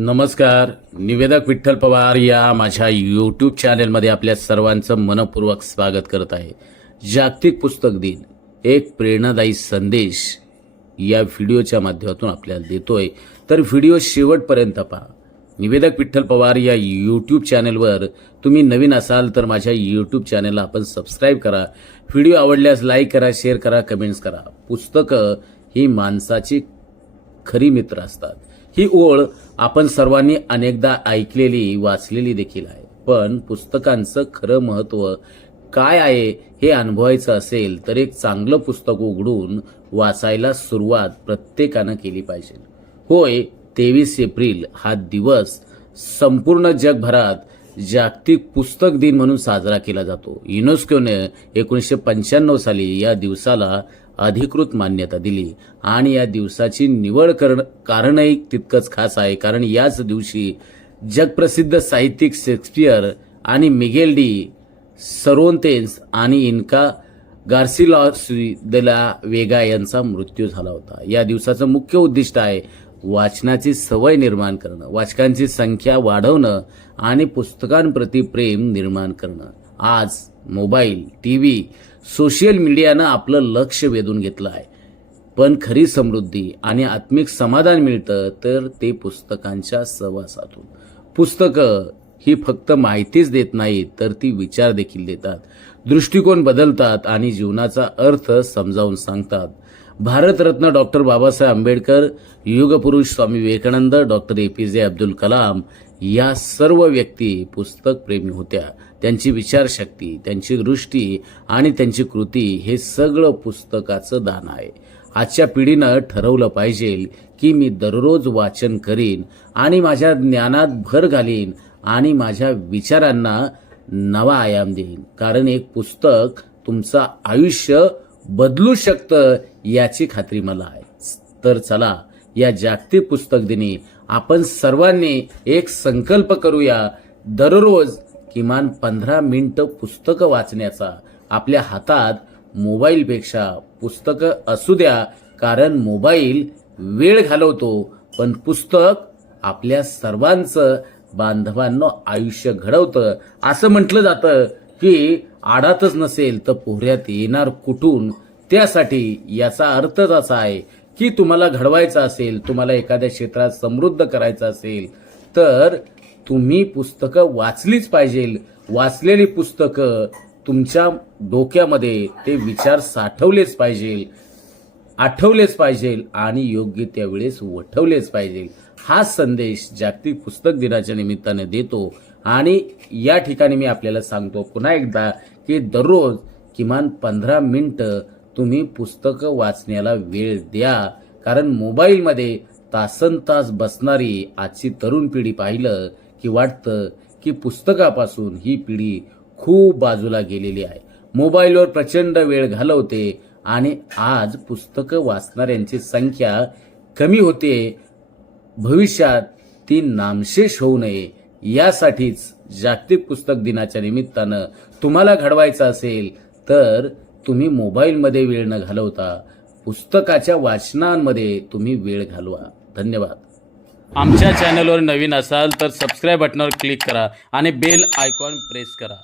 नमस्कार. निवेदक विठ्ठल पवार या माझ्या यूट्यूब चॅनलमध्ये आपल्या सर्वांचं मनपूर्वक स्वागत करत आहे. जागतिक पुस्तक दिन एक प्रेरणादायी संदेश या व्हिडिओच्या माध्यमातून आपल्याला देतोय, तर व्हिडिओ शेवटपर्यंत पहा. निवेदक विठ्ठल पवार या यूट्यूब चॅनलवर तुम्ही नवीन असाल तर माझ्या यूट्यूब चॅनलला आपण सबस्क्राईब करा. व्हिडिओ आवडल्यास लाईक करा, शेअर करा, कमेंट्स करा. पुस्तकं ही माणसाची खरी मित्र असतात. ही ओळ आपण सर्वांनी अनेकदा ऐकलेली, वाचलेली देखील आहे. पण पुस्तकांचं खरं महत्त्व काय आहे हे अनुभवायचं असेल तर एक चांगलं पुस्तक उघडून वाचायला सुरुवात प्रत्येकानं केली पाहिजे. होय, 23 एप्रिल हा दिवस संपूर्ण जगभरात जागतिक पुस्तक दिन म्हणून साजरा केला जातो. युनेस्कोने 1995 साली या दिवसाला अधिकृत मान्यता दिली आणि या दिवसाची निवड कारणही तितकंच खास आहे, कारण याच दिवशी जगप्रसिद्ध साहित्यिक शेक्सपियर आणि मिगेल डी सर्वोंतेस आणि इन्का गार्सियास de la वेगा यांचा मृत्यू झाला होता. या दिवसाचं मुख्य उद्दिष्ट आहे वाचनाची सवय निर्माण करणं, वाचकांची संख्या वाढवणं आणि पुस्तकांप्रती प्रेम निर्माण करणं. आज मोबाईल, टीव्ही, सोशल मीडियानं आपलं लक्ष वेधून घेतलं आहे, पण खरी समृद्धी आणि आत्मिक समाधान मिळतं तर ते पुस्तकांच्या सहवासातून. पुस्तकं ही फक्त माहितीच देत नाहीत, तर ती विचार देखील देतात, दृष्टिकोन बदलतात आणि जीवनाचा अर्थ समजावून सांगतात. Bharat Ratna doctor Babasaheb Ambedkar, युगपुरुष Swami Vivekananda, doctor APJ Abdul Kalam या सर्व व्यक्ती पुस्तक प्रेमी होत्या. त्यांची विचारशक्ती, त्यांची दृष्टी आणि त्यांची कृती हे सगळं पुस्तकाचं दान आहे. आजच्या पिढीनं ठरवलं पाहिजे की मी दररोज वाचन करीन आणि माझ्या ज्ञानात भर घालीन आणि माझ्या विचारांना नवा आयाम देईन, कारण एक पुस्तक तुमचं आयुष्य बदलू शकतं याची खात्री मला आहे. तर चला, या जागतिक पुस्तक दिनी आपण सर्वांनी एक संकल्प करूया, दररोज किमान 15 मिनिटं पुस्तकं वाचण्याचा. आपल्या हातात मोबाईलपेक्षा पुस्तकं असू द्या, कारण मोबाईल वेळ घालवतो, पण पुस्तक आपल्या सर्वांचं बांधवांनो आयुष्य घडवतं. असं म्हटलं जातं की आडातच नसेल तर पोहऱ्यात येणार कुठून. त्यासाठी याचा अर्थच असा आहे की तुम्हाला घडवायचं असेल, तुम्हाला एखाद्या क्षेत्रात समृद्ध करायचं असेल तर तुम्ही पुस्तकं वाचलीच पाहिजे. वाचलेली पुस्तकं तुमच्या डोक्यामध्ये ते विचार साठवलेच पाहिजे, आठवलेच पाहिजे आणि योग्य त्यावेळेस वठवलेच पाहिजे. हा संदेश जागतिक पुस्तक दिनाच्या निमित्ताने देतो आणि या ठिकाणी मी आपल्याला सांगतो पुन्हा एकदा की दररोज किमान 15 मिनिटं तुम्ही पुस्तकं वाचण्याला वेळ द्या, कारण मोबाईलमध्ये तासनतास बसणारी आजची तरुण पिढी पाहिलं की वाटतं की पुस्तकापासून ही पिढी खूप बाजूला गेलेली आहे. मोबाईलवर प्रचंड वेळ घालवते आणि आज पुस्तकं वाचणाऱ्यांची संख्या कमी होते. भविष्यात ती नामशेष होऊ नये यासाठीच जागतिक पुस्तक दिनाच्या निमित्तानं तुम्हाला घडवायचं असेल तर तुम्ही मोबाईलमध्ये वेळ न घालवता पुस्तकाच्या वाचनांमध्ये तुम्ही वेळ घालवा. धन्यवाद. आमच्या चॅनलवर नवीन असाल तर सबस्क्राईब बटनावर क्लिक करा आणि बेल आयकॉन प्रेस करा.